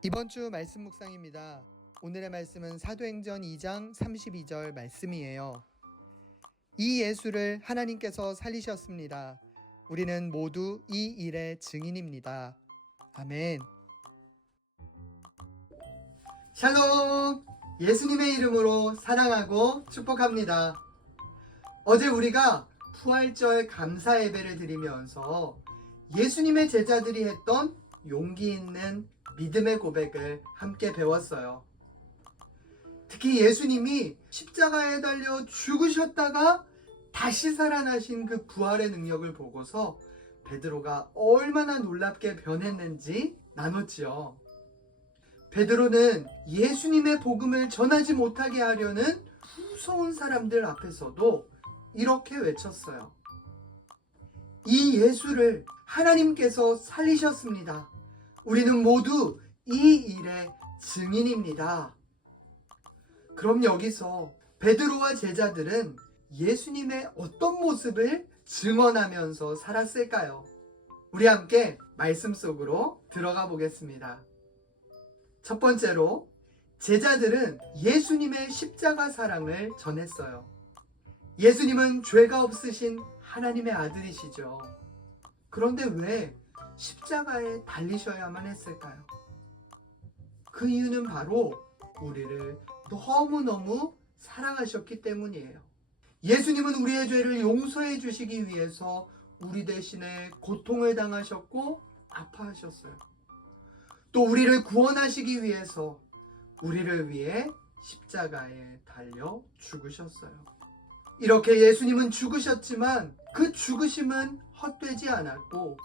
이번 주 말씀 묵상입니다. 오늘의 말씀은 사도행전 2장 32절 말씀이에요. 이 예수를 하나님께서 살리셨습니다. 우리는 모두 이 일의 증인입니다. 아멘. 샬롬! 예수님의 이름으로 사랑하고 축복합니다. 어제 우리가 부활절 감사 예배를 드리면서 예수님의 제자들이 했던 용기 있는 믿음의 고백을 함께 배웠어요. 특히 예수님이 십자가에 달려 죽으셨다가 다시 살아나신 그 부활의 능력을 보고서 베드로가 얼마나 놀랍게 변했는지 나눴지요. 베드로는 예수님의 복음을 전하지 못하게 하려는 무서운 사람들 앞에서도 이렇게 외쳤어요. 이 예수를 하나님께서 살리셨습니다. 우리는 모두 이 일의 증인입니다. 그럼 여기서 베드로와 제자들은 예수님의 어떤 모습을 증언하면서 살았을까요? 우리 함께 말씀 속으로 들어가 보겠습니다. 첫 번째로 제자들은 예수님의 십자가 사랑을 전했어요. 예수님은 죄가 없으신 하나님의 아들이시죠. 그런데 왜 십자가에 달리셔야만 했을까요? 그 이유는 바로 우리를 너무너무 사랑하셨기 때문이에요. 예수님은 우리의 죄를 용서해 주시기 위해서 우리 대신에 고통을 당하셨고 아파하셨어요. 또 우리를 구원하시기 위해서 우리를 위해 십자가에 달려 죽으셨어요. 이렇게 예수님은 죽으셨지만 그 죽으심은 헛되지 않았고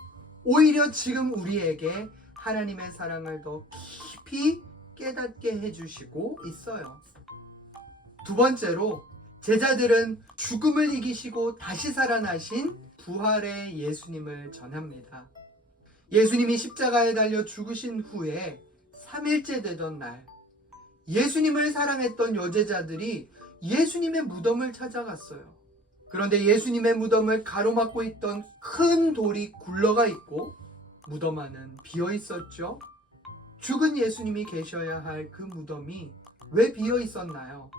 오히려 지금 우리에게 하나님의 사랑을 더 깊이 깨닫게 해주시고 있어요. 두 번째로 제자들은 죽음을 이기시고 다시 살아나신 부활의 예수님을 전합니다. 예수님이 십자가에 달려 죽으신 후에 3일째 되던 날 예수님을 사랑했던 여제자들이 예수님의 무덤을 찾아갔어요. 그런데 예수님의 무덤을 가로막고 있던 큰 돌이 굴러가 있고 무덤 안은 비어 있었죠. 죽은 예수님이 계셔야 할 그 무덤이 왜 비어 있었나요?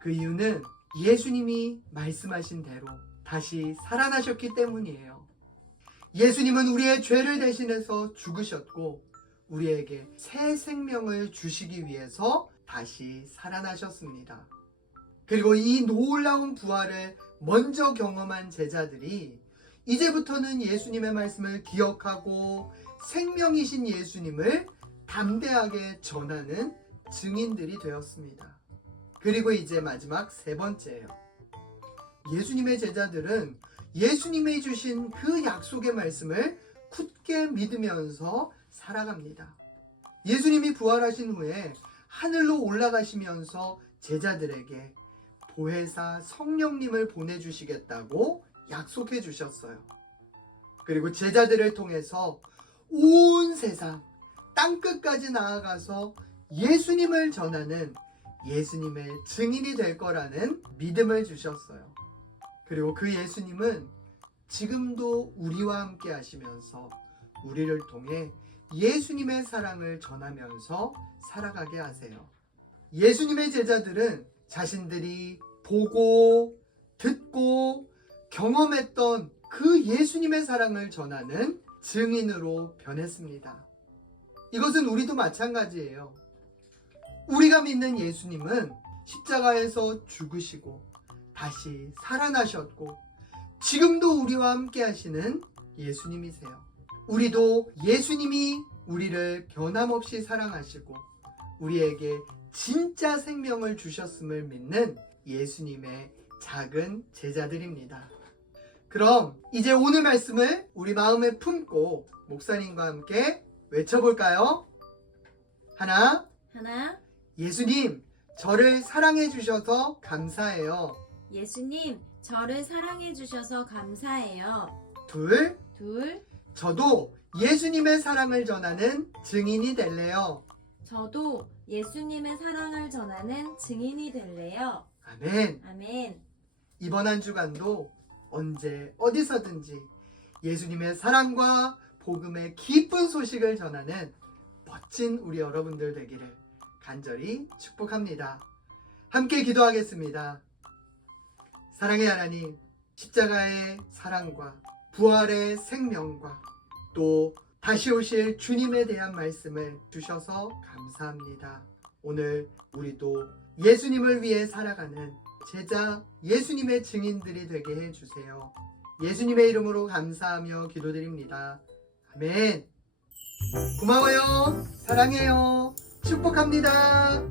그 이유는 예수님이 말씀하신 대로 다시 살아나셨기 때문이에요. 예수님은 우리의 죄를 대신해서 죽으셨고 우리에게 새 생명을 주시기 위해서 다시 살아나셨습니다. 그리고 이 놀라운 부활을 먼저 경험한 제자들이 이제부터는 예수님의 말씀을 기억하고 생명이신 예수님을 담대하게 전하는 증인들이 되었습니다. 그리고 이제 마지막 세 번째예요. 예수님의 제자들은 예수님이 주신 그 약속의 말씀을 굳게 믿으면서 살아갑니다. 예수님이 부활하신 후에 하늘로 올라가시면서 제자들에게 보혜사 성령님을 보내주시겠다고 약속해 주셨어요. 그리고 제자들을 통해서 온 세상 땅끝까지 나아가서 예수님을 전하는 예수님의 증인이 될 거라는 믿음을 주셨어요. 그리고 그 예수님은 지금도 우리와 함께 하시면서 우리를 통해 예수님의 사랑을 전하면서 살아가게 하세요. 예수님의 제자들은 자신들이 보고 듣고 경험했던 그 예수님의 사랑을 전하는 증인으로 변했습니다. 이것은 우리도 마찬가지예요. 우리가 믿는 예수님은 십자가에서 죽으시고 다시 살아나셨고 지금도 우리와 함께 하시는 예수님이세요. 우리도 예수님이 우리를 변함없이 사랑하시고 우리에게 진짜 생명을 주셨음을 믿는 예수님의 작은 제자들입니다. 그럼 이제 오늘 말씀을 우리 마음에 품고 목사님과 함께 외쳐볼까요? 하나, 예수님, 저를 사랑해 주셔서 감사해요. 예수님, 저를 사랑해 주셔서 감사해요. 둘, 둘, 저도 예수님의 사랑을 전하는 증인이 될래요. 저도 예수님의 사랑을 전하는 증인이 될래요. 아멘. 아멘. 이번 한 주간도 언제 어디서든지 예수님의 사랑과 복음의 기쁜 소식을 전하는 멋진 우리 여러분들 되기를 간절히 축복합니다. 함께 기도하겠습니다. 사랑의 하나님, 십자가의 사랑과 부활의 생명과 또 다시 오실 주님에 대한 말씀을 주셔서 감사합니다. 오늘 우리도 예수님을 위해 살아가는 제자 예수님의 증인들이 되게 해주세요. 예수님의 이름으로 감사하며 기도드립니다. 아멘. 고마워요. 사랑해요. 축복합니다.